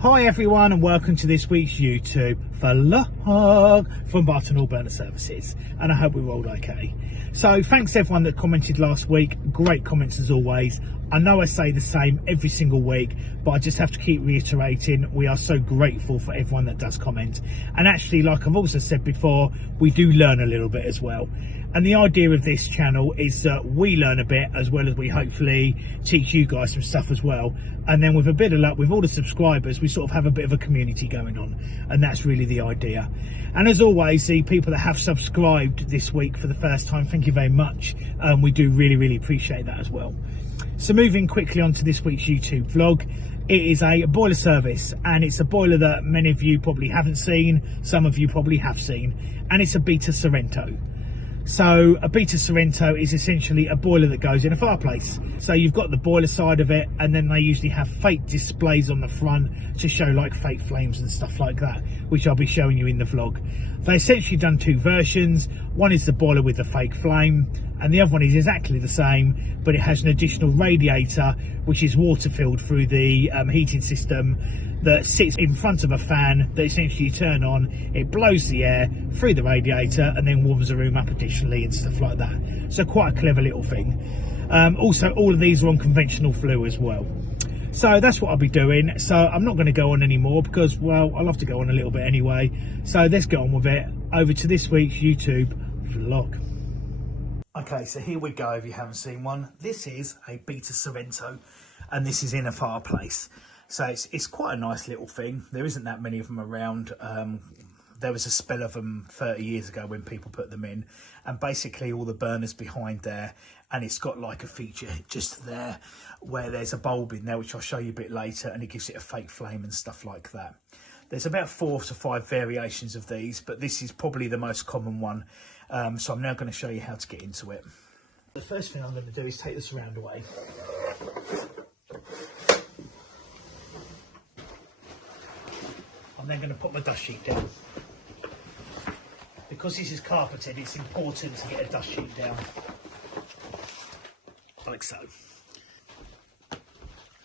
Hi everyone and welcome to this week's YouTube vlog from Sorento Boiler Services, and I hope we're all okay. So thanks everyone that commented last week, great comments as always. I know I say the same every single week, but I just have to keep reiterating we are so grateful for everyone that does comment. And actually, like I've also said before, we do learn a little bit as well. And the idea of this channel is that we learn a bit as well as we hopefully teach you guys some stuff as well. And then with a bit of luck, with all the subscribers, we sort of have a bit of a community going on. And that's really the idea. And as always, the people that have subscribed this week for the first time, thank you very much. We do really appreciate that as well. So moving quickly on to this week's YouTube vlog, it is a boiler service, and it's a boiler that many of you probably haven't seen, some of you probably have seen, and it's a Beta Sorento. So a Beta Sorento is essentially a boiler that goes in a fireplace. So you've got the boiler side of it, and then they usually have fake displays on the front to show like fake flames and stuff like that, which I'll be showing you in the vlog. They essentially done two versions. One is the boiler with the fake flame, and the other one is exactly the same, but it has an additional radiator which is water filled through the heating system that sits in front of a fan that essentially you turn on, it blows the air through the radiator and then warms the room up additionally and stuff like that. So quite a clever little thing. Also, all of these are on conventional flue as well. So that's what I'll be doing. So I'm not going to go on anymore because, well, I love to go on a little bit anyway. So let's get on with it. Over to this week's YouTube vlog. Okay, so here we go if you haven't seen one. This is a Beta Sorento and this is in a fireplace. So it's quite a nice little thing. There isn't that many of them around. There was a spell of them 30 years ago when people put them in, and basically all the burners behind there, and it's got like a feature just there where there's a bulb in there, which I'll show you a bit later, and it gives it a fake flame and stuff like that. There's about 4 to 5 variations of these, but this is probably the most common one. So I'm now going to show you how to get into it. The first thing I'm going to do is take the surround away. I'm then going to put my dust sheet down. Because this is carpeted, it's important to get a dust sheet down, like so.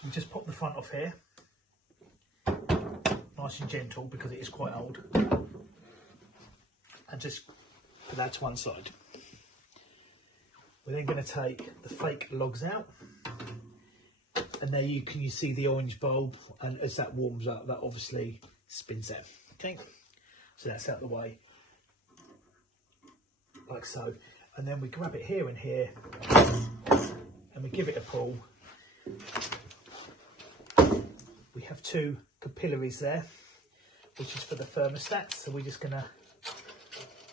You just pop the front off here, nice and gentle because it is quite old, and just put that to one side. We're then going to take the fake logs out, and there you see the orange bulb, and as that warms up, that obviously spins out. Okay, so that's out of the way, like so. And then we grab it here and here, and we give it a pull. We have 2 capillaries there, which is for the thermostat. So we're just gonna,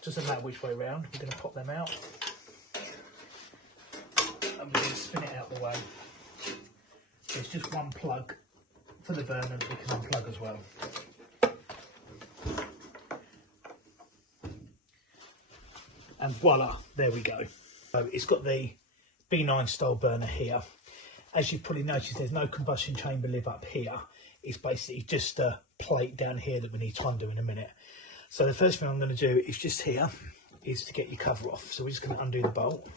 doesn't matter which way round, we're gonna pop them out, and we're gonna spin it out the way. There's just one plug for the burner that we can unplug as well. And voila, there we go. So it's got the B9 style burner here. As you've probably noticed, there's no combustion chamber lid up here. It's basically just a plate down here that we need to undo in a minute. So the first thing I'm going to do is just here, is to get your cover off. So we're just going to undo the bolt.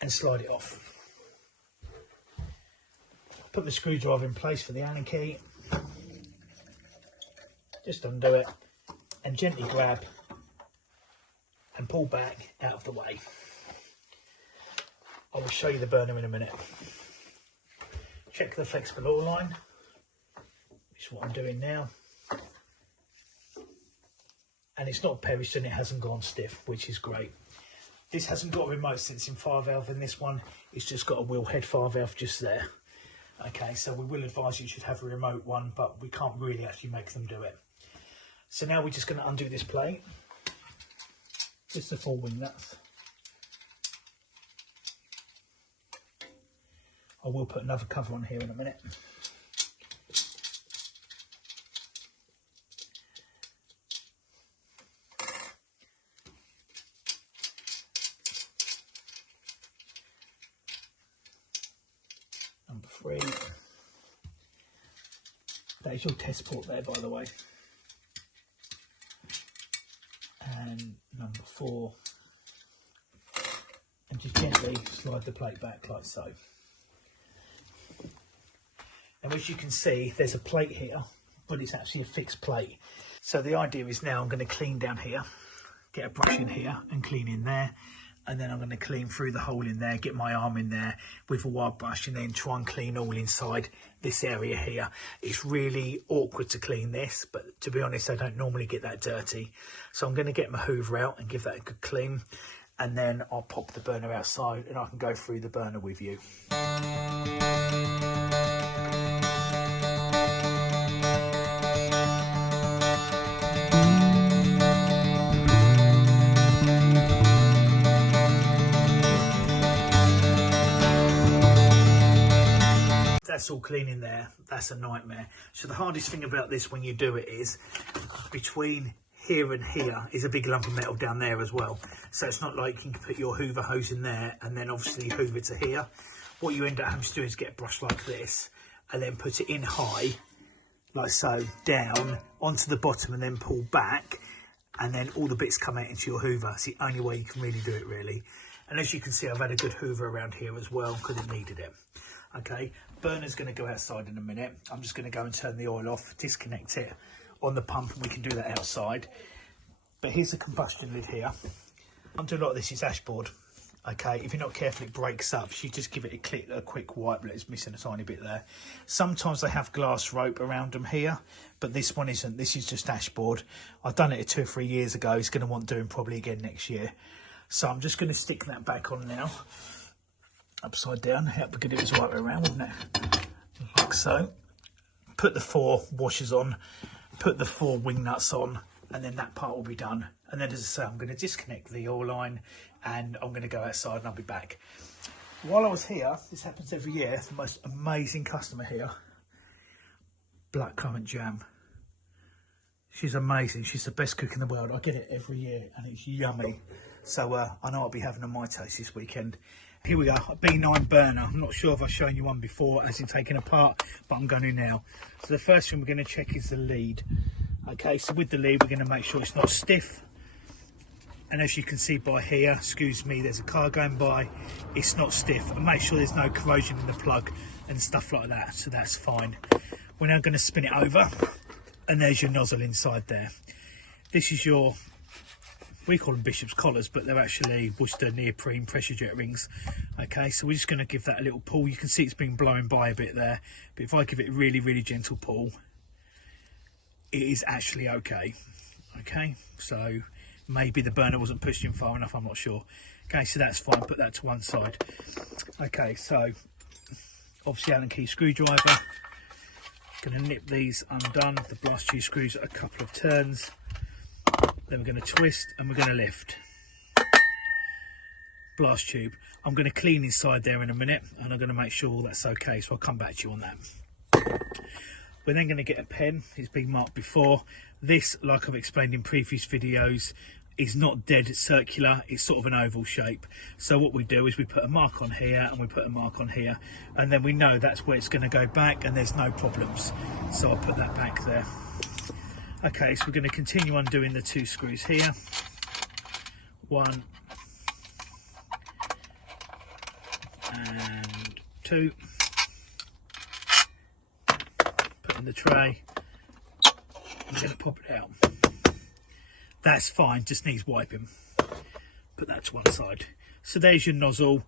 And slide it off. Put the screwdriver in place for the Allen key. Just undo it and gently grab and pull back out of the way. I will show you the burner in a minute. Check the flexible oil line, which is what I'm doing now. And it's not perished and it hasn't gone stiff, which is great. This hasn't got a remote sensing fire valve in this one. It's just got a wheel head fire valve just there. Okay, so we will advise you should have a remote one, but we can't really actually make them do it. So now we're just going to undo this plate, just the 4 wing nuts. I will put another cover on here in a minute. Number 3. That is your test port there, by the way. And number 4, and just gently slide the plate back like so. Now as you can see, there's a plate here, but it's actually a fixed plate. So the idea is now I'm going to clean down here, get a brush in here and clean in there, and then I'm going to clean through the hole in there, get my arm in there with a wide brush, and then try and clean all inside this area here. It's really awkward to clean this, but to be honest, I don't normally get that dirty. So I'm going to get my hoover out and give that a good clean, and then I'll pop the burner outside and I can go through the burner with you. That's all clean in there. That's a nightmare. So the hardest thing about this when you do it is between here and here is a big lump of metal down there as well. So it's not like you can put your hoover hose in there and then obviously hoover to here. What you end up having to do is get a brush like this and then put it in high, like so, down onto the bottom, and then pull back, and then all the bits come out into your hoover. It's the only way you can really do it, really. And as you can see, I've had a good hoover around here as well because it needed it. Okay, burner's going to go outside in a minute. I'm just going to go and turn the oil off, disconnect it on the pump, and we can do that outside. But here's the combustion lid here. Under a lot of this is ashboard. Okay, if you're not careful, it breaks up. So you just give it a quick wipe. It's missing a tiny bit there. Sometimes they have glass rope around them here, but this one isn't. This is just ashboard. I've done it 2 or 3 years ago. It's going to want doing probably again next year. So I'm just going to stick that back on now. Upside down, help because it was right way around, wouldn't it? Like so. Put the 4 washers on, put the 4 wing nuts on, and then that part will be done. And then, as I say, I'm going to disconnect the oil line and I'm going to go outside and I'll be back. While I was here, this happens every year, the most amazing customer here, blackcurrant jam. She's amazing. She's the best cook in the world. I get it every year and it's yummy. So I know I'll be having a my taste this weekend. Here we are, a B9 burner. I'm not sure if I've shown you one before, as in taken apart, but I'm going to now. So the first thing we're going to check is the lead. Okay, so with the lead, we're going to make sure it's not stiff. And as you can see by here, excuse me, there's a car going by, it's not stiff. And make sure there's no corrosion in the plug and stuff like that, so that's fine. We're now going to spin it over, and there's your nozzle inside there. This is your, we call them Bishop's collars, but they're actually Worcester neoprene pressure jet rings. Okay, so we're just going to give that a little pull. You can see it's been blown by a bit there, but if I give it a really, really gentle pull, it is actually okay. Okay, so maybe the burner wasn't pushed in far enough, I'm not sure. Okay, so that's fine, put that to one side. Okay, so obviously Allen key screwdriver. Going to nip these undone, the blast tube screws a couple of turns. Then we're going to twist and we're going to lift. Blast tube. I'm going to clean inside there in a minute and I'm going to make sure all that's okay, so I'll come back to you on that. We're then going to get a pen. It's been marked before. This, like I've explained in previous videos, is not dead circular, it's sort of an oval shape. So what we do is we put a mark on here and we put a mark on here, and then we know that's where it's going to go back and there's no problems. So I'll put that back there. Okay, so we're going to continue undoing the 2 screws here. 1 and 2. Put in the tray. I'm going to pop it out. That's fine, just needs wiping. Put that to one side. So there's your nozzle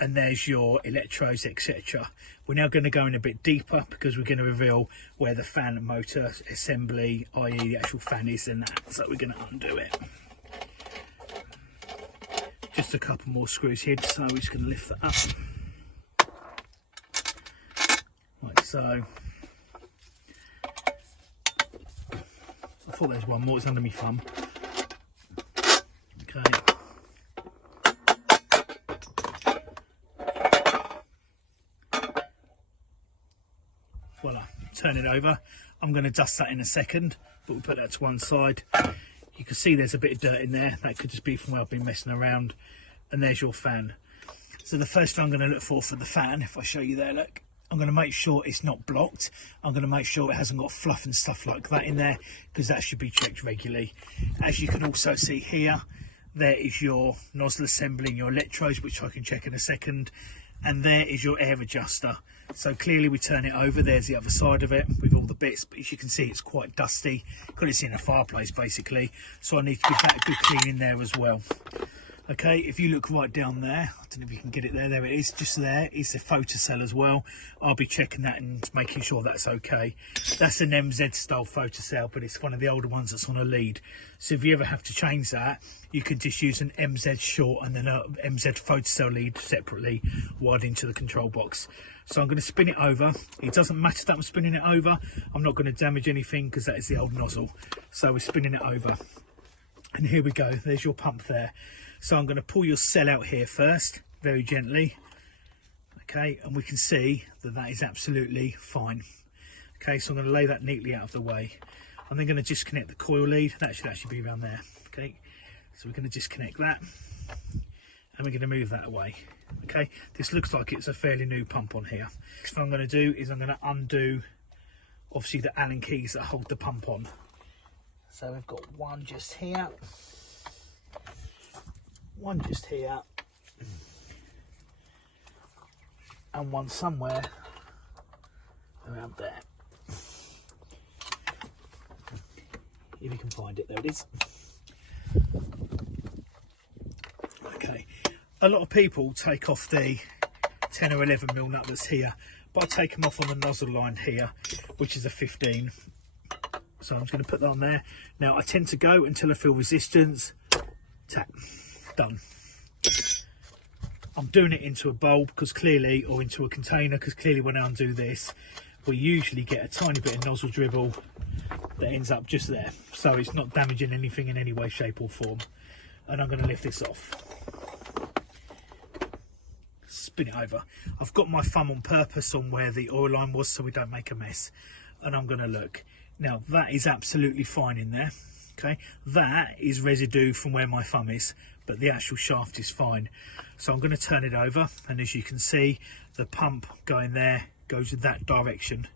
and there's your electrodes, etc. We're now going to go in a bit deeper because we're going to reveal where the fan motor assembly, i.e. the actual fan, is in that. So we're going to undo it. Just a couple more screws here, so we're just going to lift that up. Like so. I thought there's one more, it's under my thumb. Okay. Voila, turn it over. I'm going to dust that in a second, but we'll put that to one side. You can see there's a bit of dirt in there. That could just be from where I've been messing around. And there's your fan. So the first thing I'm going to look for the fan, if I show you there, look, I'm going to make sure it's not blocked. I'm going to make sure it hasn't got fluff and stuff like that in there, because that should be checked regularly. As you can also see here, there is your nozzle assembling, your electrodes, which I can check in a second. And there is your air adjuster. So clearly we turn it over, there's the other side of it with all the bits, but as you can see it's quite dusty because it's in a fireplace basically, so I need to give that a good clean in there as well. Okay, if you look right down there, I don't know if you can get it there, there it is, just there is the photocell as well. I'll be checking that and making sure that's okay. That's an MZ style photocell, but it's one of the older ones that's on a lead. So if you ever have to change that, you can just use an MZ short and then a MZ photocell lead separately wired into the control box. So I'm going to spin it over. It doesn't matter that I'm spinning it over, I'm not going to damage anything because that is the old nozzle. So we're spinning it over. And here we go, there's your pump there. So I'm going to pull your cell out here first, very gently. Okay, and we can see that that is absolutely fine. Okay, so I'm going to lay that neatly out of the way. I'm then going to disconnect the coil lead. That should actually be around there. Okay, so we're going to disconnect that. And we're going to move that away. Okay, this looks like it's a fairly new pump on here. Next thing I'm going to do is I'm going to undo, obviously, the Allen keys that hold the pump on. So we've got one just here. One just here and one somewhere around there. If you can find it, there it is. Okay, a lot of people take off the 10 or 11 mil nut that's here, but I take them off on the nozzle line here, which is a 15. So I'm just going to put that on there. Now I tend to go until I feel resistance. Tap. Done. I'm doing it into a bowl because clearly, or into a container, because clearly when I undo this, we usually get a tiny bit of nozzle dribble that ends up just there. So it's not damaging anything in any way, shape or form. And I'm going to lift this off. Spin it over. I've got my thumb on purpose on where the oil line was so we don't make a mess. And I'm going to look. Now that is absolutely fine in there. Okay, that is residue from where my thumb is, but the actual shaft is fine. So I'm going to turn it over, and as you can see, the pump going there goes in that direction.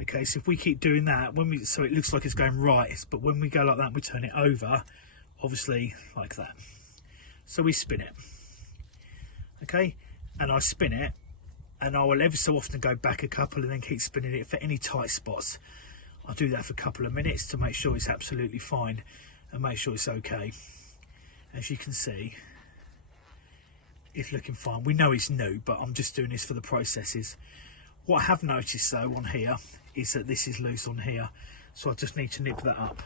Okay, so if we keep doing that, so it looks like it's going right, but when we go like that, we turn it over, obviously like that. So we spin it. Okay, and I spin it, and I will ever so often go back a couple and then keep spinning it for any tight spots. I'll do that for a couple of minutes to make sure it's absolutely fine and make sure it's okay. As you can see, it's looking fine. We know it's new, but I'm just doing this for the processes. What I have noticed though on here is that this is loose on here, so I just need to nip that up.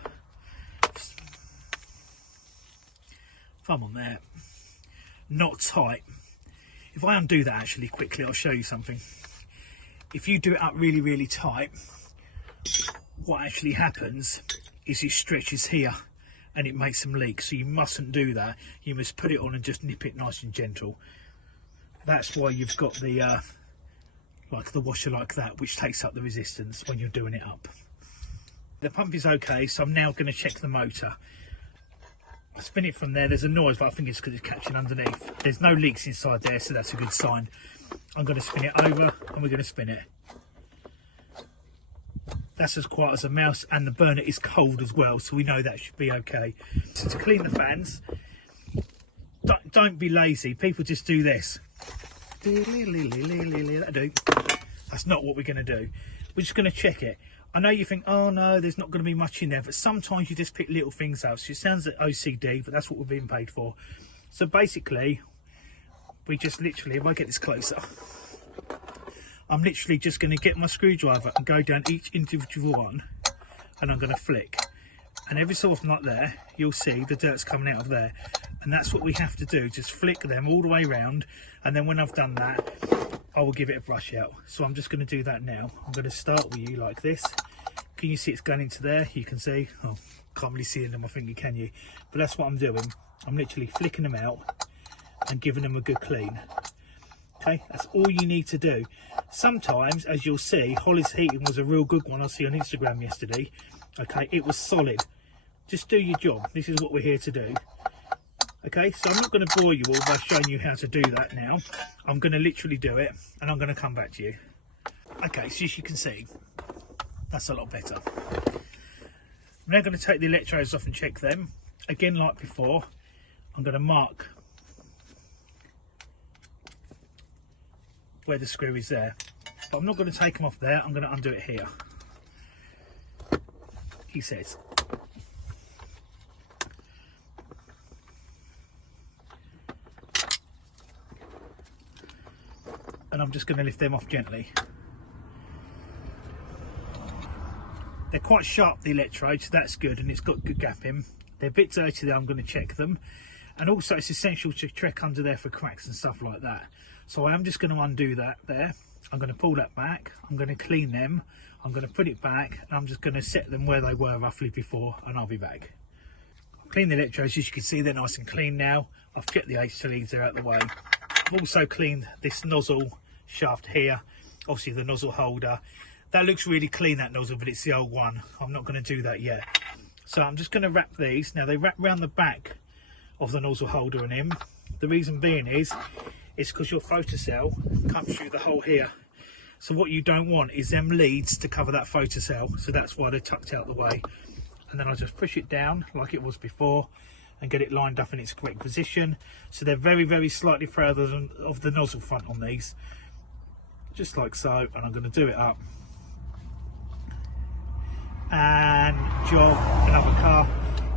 Thumb on there, not tight. If I undo that actually quickly, I'll show you something. If you do it up really, really tight, what actually happens is it stretches here and it makes some leaks, so you mustn't do that. You must put it on and just nip it nice and gentle. That's why you've got the like the washer like that, which takes up the resistance when you're doing it up. The pump is okay, so I'm now going to check the motor. I spin it from there. There's a noise, but I think it's because it's catching underneath. There's no leaks inside there, so that's a good sign. I'm going to spin it over and we're going to spin it. That's as quiet as a mouse, and the burner is cold as well, so we know that should be okay. So to clean the fans, don't be lazy. People just do this. That's not what we're going to do. We're just going to check it. I know you think, oh no, there's not going to be much in there, but sometimes you just pick little things out. So it sounds like OCD, but that's what we're being paid for. So basically, we just literally, if I get this closer, I'm literally just going to get my screwdriver and go down each individual one, and I'm going to flick. And every so often like there, you'll see the dirt's coming out of there. And that's what we have to do, just flick them all the way around. And then when I've done that, I will give it a brush out. So I'm just going to do that now. I'm going to start with you like this. Can you see it's going into there? You can see, oh, can't really see it in my finger, can you? But that's what I'm doing. I'm literally flicking them out and giving them a good clean. Okay, that's all you need to do. Sometimes, as you'll see, Holly's heating was a real good one I see on Instagram yesterday. Okay, it was solid. Just do your job. This is what we're here to do. Okay, so I'm not going to bore you all by showing you how to do that now. I'm going to literally do it, and I'm going to come back to you. Okay, so as you can see, that's a lot better. I'm now going to take the electrodes off and check them. Again, like before, I'm going to mark where the screw is there. But I'm not going to take them off there, I'm going to undo it here, he says. And I'm just going to lift them off gently. They're quite sharp, the Electrode, so that's good, and it's got good gapping. They're a bit dirty there, I'm going to check them. And also it's essential to check under there for cracks and stuff like that. So I am just going to undo that there. I'm going to pull that back, I'm going to clean them, I'm going to put it back, and I'm just going to set them where they were roughly before, and I'll be back. I've cleaned the Electrodes, as you can see they're nice and clean now. I've kept the H leads there out of the way. I've also cleaned this nozzle shaft here, obviously the nozzle holder. That looks really clean, that nozzle, but it's the old one. I'm not going to do that yet. So I'm just going to wrap these. Now they wrap around the back of the nozzle holder and in. The reason being is because your photocell comes through the hole here. So what you don't want is them leads to cover that photocell. So that's why they're tucked out the way. And then I just push it down like it was before and get it lined up in its correct position. So they're very, very slightly further than of the nozzle front on these. Just like so, and I'm going to do it up. And job, another car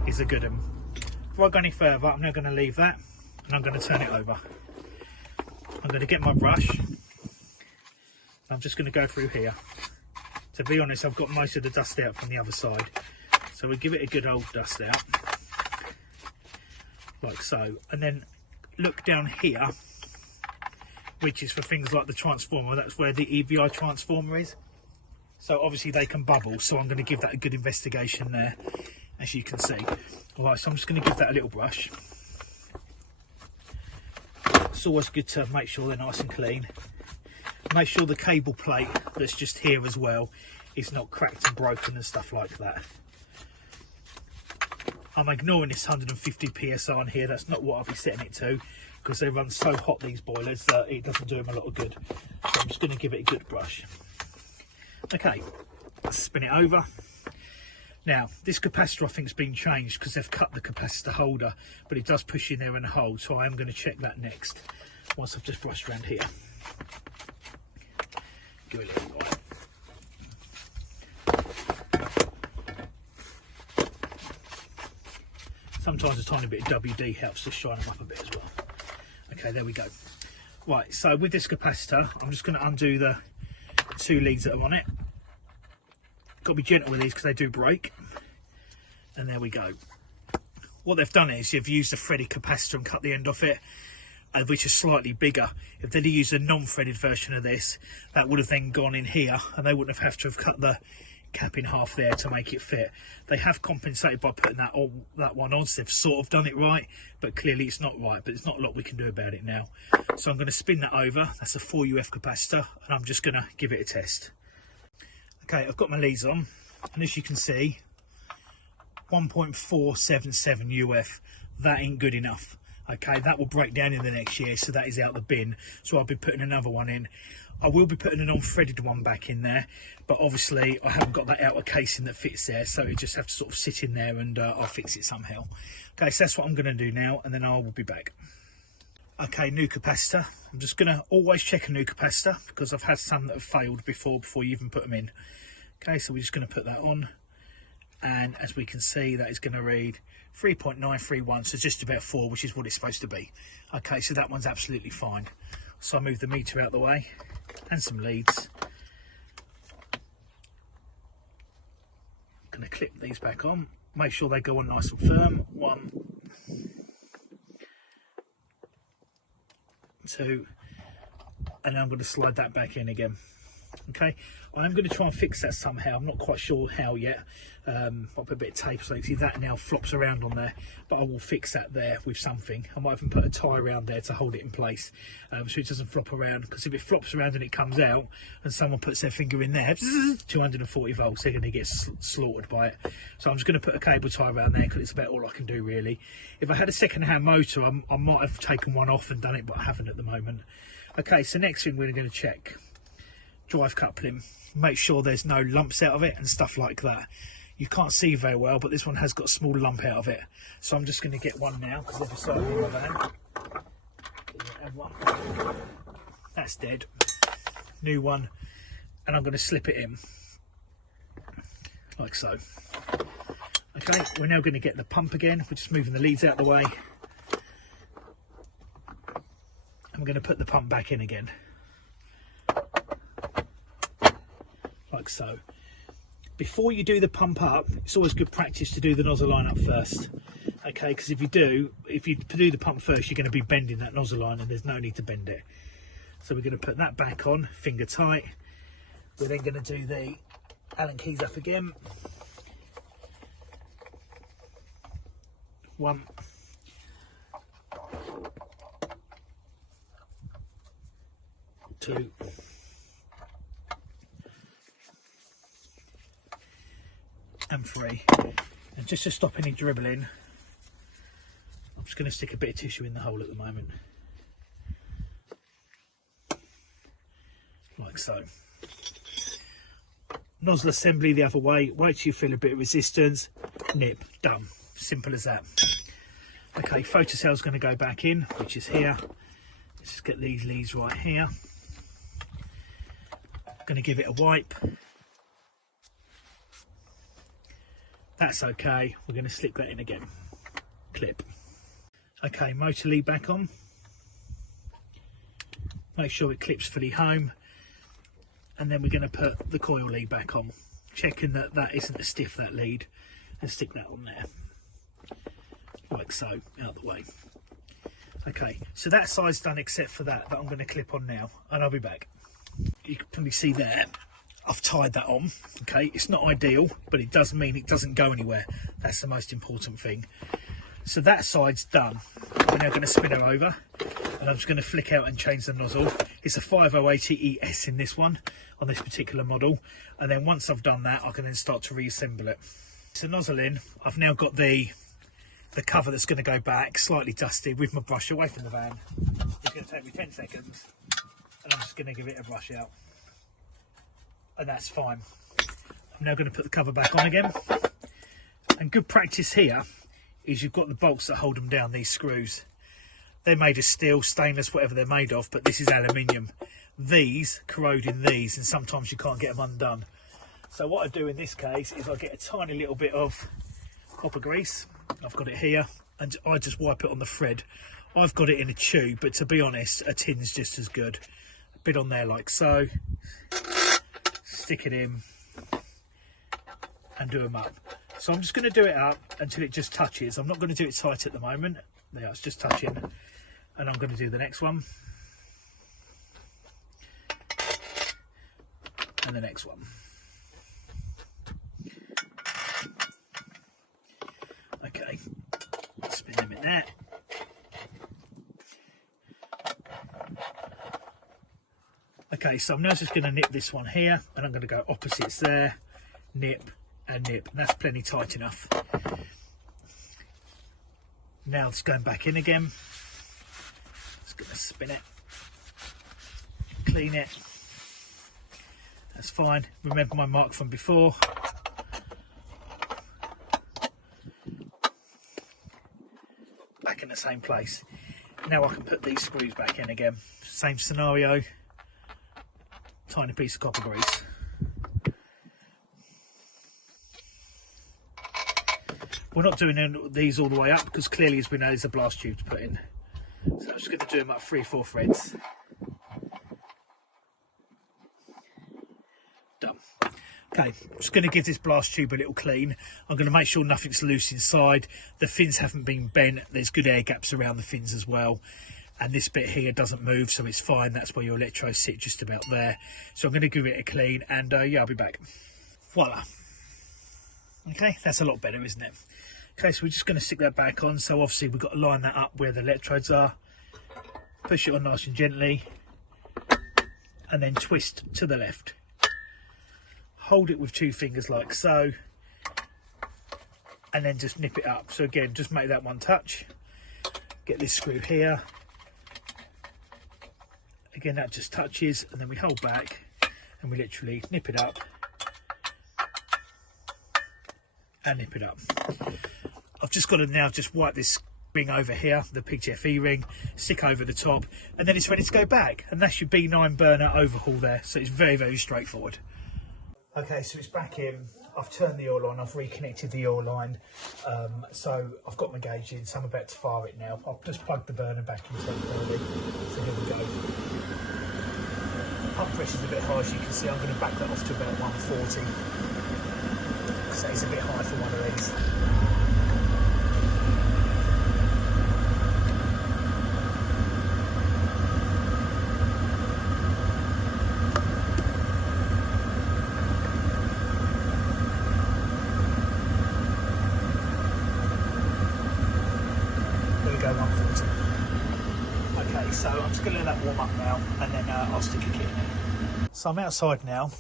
is a good one. Before I go any further, I'm now going to leave that and I'm going to turn it over. I'm going to get my brush. I'm just going to go through here. To be honest, I've got most of the dust out from the other side. So we give it a good old dust out. Like so. And then look down here, which is for things like the transformer. That's where the EVI transformer is. So obviously they can bubble, so I'm going to give that a good investigation there, as you can see. All right, so I'm just going to give that a little brush. It's always good to make sure they're nice and clean. Make sure the cable plate that's just here as well is not cracked and broken and stuff like that. I'm ignoring this 150 PSI on here. That's not what I'll be setting it to, because they run so hot, these boilers, that it doesn't do them a lot of good. So I'm just going to give it a good brush. Okay, let's spin it over. Now, this capacitor I think has been changed because they've cut the capacitor holder, but it does push in there and hold, so I am going to check that next, once I've just brushed around here. Give it a little light. Sometimes a tiny bit of WD helps to shine them up a bit as well. Okay, there we go. Right, so with this capacitor, I'm just going to undo the two leads that are on it. Got to be gentle with these because they do break. And there we go. What they've done is you've used a threaded capacitor and cut the end off it, which is slightly bigger. If they'd used a non-threaded version of this, that would have then gone in here, and they wouldn't have to have cut the cap in half there to make it fit. They have compensated by putting that one on, so they've sort of done it right, but clearly it's not right. But there's not a lot we can do about it now. So I'm going to spin that over. That's a 4 UF capacitor, and I'm just going to give it a test. Okay, I've got my leads on, and as you can see, 1.477 UF. That ain't good enough. Okay, that will break down in the next year, so that is out the bin. So I'll be putting another one in. I will be putting a non-threaded one back in there, but obviously I haven't got that outer casing that fits there, so it just have to sort of sit in there, and I'll fix it somehow. Okay, so that's what I'm going to do now, and then I will be back. Okay, new capacitor. I'm just going to always check a new capacitor, because I've had some that have failed before you even put them in. Okay, so we're just going to put that on, and as we can see, that is going to read 3.931, so just about 4, which is what it's supposed to be. Okay, so that one's absolutely fine. So I move the meter out the way and some leads. I'm going to clip these back on, make sure they go on nice and firm. 1, 2, and then I'm going to slide that back in again. Okay, I'm going to try and fix that somehow. I'm not quite sure how yet. I'll put a bit of tape so you see that now flops around on there, but I will fix that there with something. I might even put a tie around there to hold it in place, so it doesn't flop around, because if it flops around and it comes out and someone puts their finger in there, 240 volts, they're going to get slaughtered by it. So I'm just going to put a cable tie around there, because it's about all I can do really. If I had a second-hand motor, I might have taken one off and done it, but I haven't at the moment. Okay, so next thing we're going to check drive coupling. Make sure there's no lumps out of it and stuff like that. You can't see very well, but this one has got a small lump out of it, so I'm just going to get one now, because they're beside me in my van. Have one. That's dead. New one. and I'm going to slip it in like so. Okay, we're now going to get the pump again. We're just moving the leads out of the way. I'm going to put the pump back in again like so. Before you do the pump up, it's always good practice to do the nozzle line up first. Okay, because if you do the pump first, you're going to be bending that nozzle line, and there's no need to bend it. So we're going to put that back on, finger tight. We're then going to do the Allen keys up again. 1, 2, and 3. And just to stop any dribbling, I'm just going to stick a bit of tissue in the hole at the moment, like so. Nozzle assembly the other way. Wait till you feel a bit of resistance, nip, done. Simple as that. Okay, photocell's going to go back in, which is here. Let's just get these leads right here. Going to give it a wipe. That's okay. We're going to slip that in again. Clip. Okay, motor lead back on. Make sure it clips fully home. And then we're going to put the coil lead back on, checking that that isn't as stiff, that lead, and stick that on there like so, out of the way. Okay, so that side's done except for that I'm going to clip on now, and I'll be back. You can probably see there I've tied that on. Okay, it's not ideal, but it does mean it doesn't go anywhere. That's the most important thing. So that side's done. We're now going to spin her over, and I'm just going to flick out and change the nozzle. It's a 5080 ES in this one, on this particular model. And then once I've done that, I can then start to reassemble it. So nozzle in, I've now got the cover that's going to go back, slightly dusty, with my brush away from the van. It's going to take me 10 seconds, and I'm just going to give it a brush out. And that's fine. I'm now going to put the cover back on again. And good practice here is you've got the bolts that hold them down, these screws. They're made of steel, stainless, whatever they're made of, but this is aluminium. These corrode in these, and sometimes you can't get them undone. So what I do in this case is I get a tiny little bit of copper grease. I've got it here, and I just wipe it on the thread. I've got it in a tube, but to be honest, a tin's just as good. A bit on there like so. Stick it in and do them up. So I'm just going to do it up until it just touches. I'm not going to do it tight at the moment. There, it's just touching. And I'm going to do the next one. And the next one. Okay, spin them in there. Okay, so I'm now just going to nip this one here, and I'm going to go opposites there, nip and nip. That's plenty tight enough. Now it's going back in again. Just going to spin it, clean it. That's fine. Remember my mark from before. Back in the same place. Now I can put these screws back in again. Same scenario. Tiny piece of copper grease. We're not doing these all the way up because clearly, as we know, there's a blast tube to put in. So I'm just going to do them up 3-4 threads. Done. Okay, I'm just going to give this blast tube a little clean. I'm going to make sure nothing's loose inside. The fins haven't been bent. There's good air gaps around the fins as well. And this bit here doesn't move, so it's fine. That's where your electrodes sit, just about there. So I'm going to give it a clean, and yeah, I'll be back. Voila. Okay, that's a lot better, isn't it? Okay, so we're just going to stick that back on. So obviously we've got to line that up where the electrodes are. Push it on nice and gently, and then twist to the left. Hold it with 2 fingers like so, and then just nip it up. So again, just make that one touch. Get this screw here. Again, that just touches, and then we hold back and we literally nip it up and nip it up. I've just got to now just wipe this ring over here, the PTFE ring, stick over the top, and then it's ready to go back. And that's your B9 burner overhaul there. So it's very, very straightforward. Okay, so it's back in. I've turned the oil on, I've reconnected the oil line. So I've got my gauge in, so I'm about to fire it now. I've just plugged the burner back in temporarily. So here we go. Pump pressure's a bit high, as you can see. I'm going to back that off to about 140. So it's a bit high for one of these. There we go, 140. Okay, so I'm just going to let that warm up now, and then I'll stick a kit in it. So I'm outside now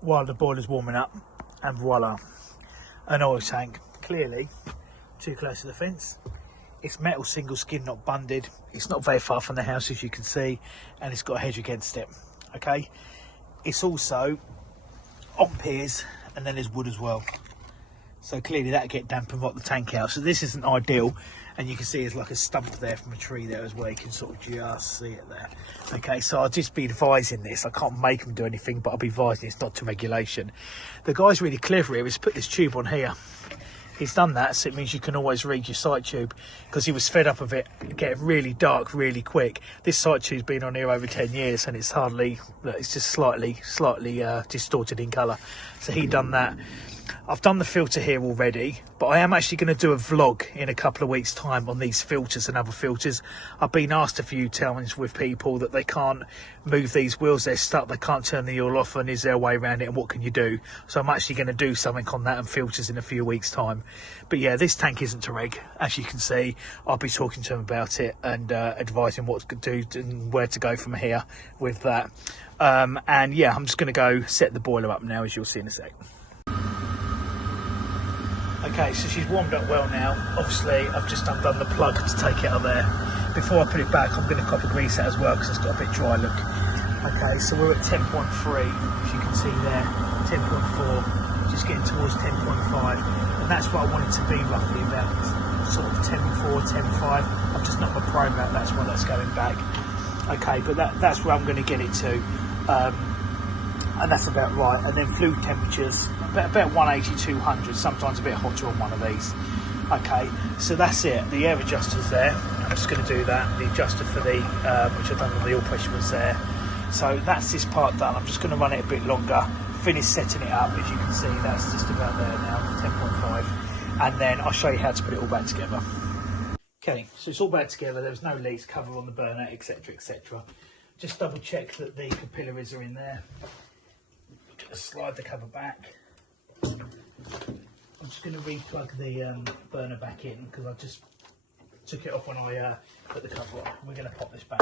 while the boiler's warming up, and voila, an oil tank. Clearly too close to the fence. It's metal single skin, not bunded. It's not very far from the house, as you can see, and it's got a hedge against it. Okay, it's also on piers, and then there's wood as well. So clearly that'll get damp and rot the tank out. So this isn't ideal, and you can see there's like a stump there from a tree there as well. You can sort of just see it there. Okay, so I'll just be advising this. I can't make them do anything, but I'll be advising it's not to regulation. The guy's really clever here. He's put this tube on here. He's done that, so it means you can always read your sight tube, because he was fed up of it getting really dark really quick. This sight tube's been on here over 10 years, and it's hardly, it's just slightly distorted in colour. So he done that. I've done the filter here already, but I am actually going to do a vlog in a couple of weeks' time on these filters and other filters. I've been asked a few times with people that they can't move these wheels, they're stuck, they can't turn the oil off, and is there a way around it, and what can you do? So I'm actually going to do something on that and filters in a few weeks' time. But yeah, this tank isn't to reg, as you can see. I'll be talking to him about it and advising what to do and where to go from here with that. And yeah, I'm just going to go set the boiler up now, as you'll see in a sec. Okay, so she's warmed up well now. Obviously, I've just undone the plug to take it out there. Before I put it back, I'm going to copper grease it as well, because it's got a bit dry look. Okay, so we're at 10.3, as you can see there, 10.4, just getting towards 10.5. And that's what I want it to be roughly, about sort of 10.4, 10.5. I've just knocked my probe out, that's why that's going back. Okay, but that's where I'm going to get it to. And that's about right. And then fluid temperatures about 180, 200, sometimes a bit hotter on one of these. Okay, so that's it. The air adjuster's there. I'm just going to do that. The adjuster for the which I've done on the oil pressure was there. So that's this part done. I'm just going to run it a bit longer, finish setting it up. As you can see, that's just about there now, 10.5, and then I'll show you how to put it all back together. Okay, so it's all back together. There was no leaks, cover on the burner, etc, etc. Just double check that the capillaries are in there. Slide the cover back. I'm just going to re-plug the burner back in, because I just took it off when I put the cover on. We're going to pop this back.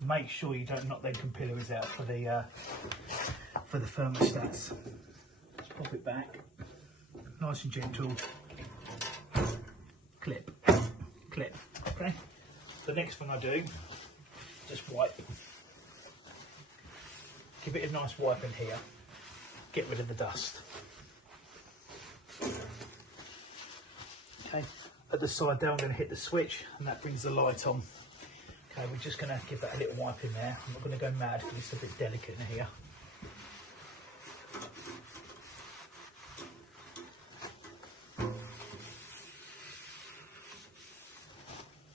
Make sure you don't knock them capillaries out for the thermostats. Just pop it back, nice and gentle. Clip, clip. Okay. The next thing I do, just wipe. Give it a nice wipe in here. Get rid of the dust. Okay, at the side there I'm going to hit the switch, and that brings the light on. Okay, we're just going to give that a little wipe in there. I'm not going to go mad because it's a bit delicate in here.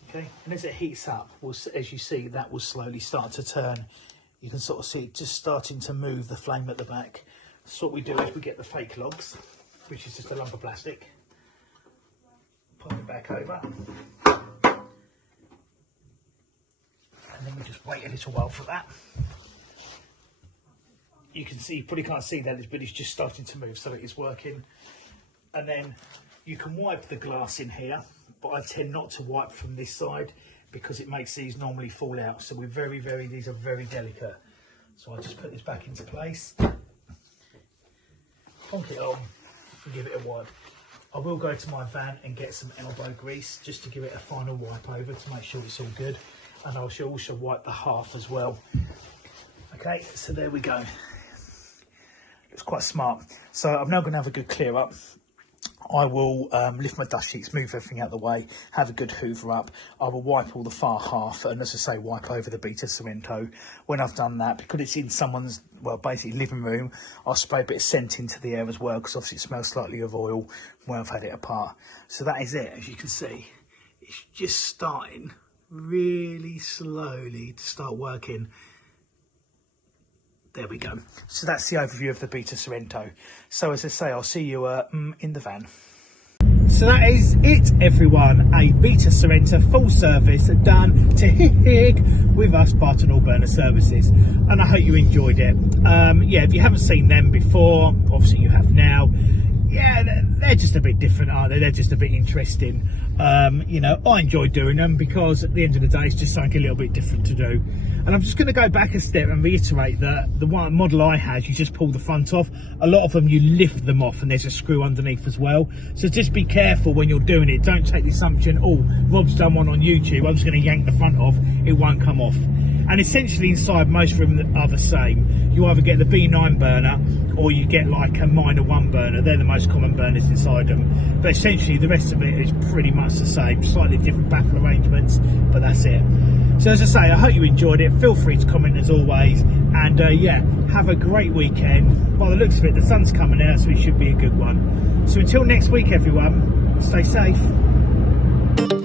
Okay, and as it heats up, as you see, that will slowly start to turn. You can sort of see it just starting to move the flame at the back. So what we do is we get the fake logs, which is just a lump of plastic, pop it back over, and then we just wait a little while for that. You can see, you probably can't see that, but it's just starting to move, so it is working. And then you can wipe the glass in here, but I tend not to wipe from this side because it makes these normally fall out. So we're these are very delicate. So I'll just put this back into place. Honk it on and give it a wipe. I will go to my van and get some elbow grease just to give it a final wipe over to make sure it's all good, and I shall also wipe the half as well. Okay, so there we go. It's quite smart. So I'm now going to have a good clear up. I will lift my dust sheets, move everything out of the way, have a good hoover up. I will wipe all the far half and, as I say, wipe over the Beta Sorento. When I've done that, because it's in someone's, well, basically living room, I'll spray a bit of scent into the air as well, because obviously it smells slightly of oil when I've had it apart. So that is it. As you can see, it's just starting really slowly to start working. There we go. So that's the overview of the Beta Sorento. So as I say, I'll see you in the van. So that is it, everyone. A Beta Sorento full service done to HIG with us, Barton All Burner Services. And I hope you enjoyed it. Yeah, if you haven't seen them before, obviously you have now. Yeah, they're just a bit different, aren't they? They're just a bit interesting. You know, I enjoy doing them because at the end of the day, it's just something a little bit different to do. And I'm just going to go back a step and reiterate that the one model I had, you just pull the front off. A lot of them, you lift them off and there's a screw underneath as well. So just be careful when you're doing it. Don't take the assumption, oh, Rob's done one on YouTube, I'm just going to yank the front off. It won't come off. And essentially inside, most of them are the same. You either get the B9 burner or you get like a minor 1 burner. They're the most common burners inside them. But essentially the rest of it is pretty much the same. Slightly different baffle arrangements, but that's it. So as I say, I hope you enjoyed it. Feel free to comment as always. And yeah, have a great weekend. By the looks of it, the sun's coming out, so it should be a good one. So until next week, everyone, stay safe.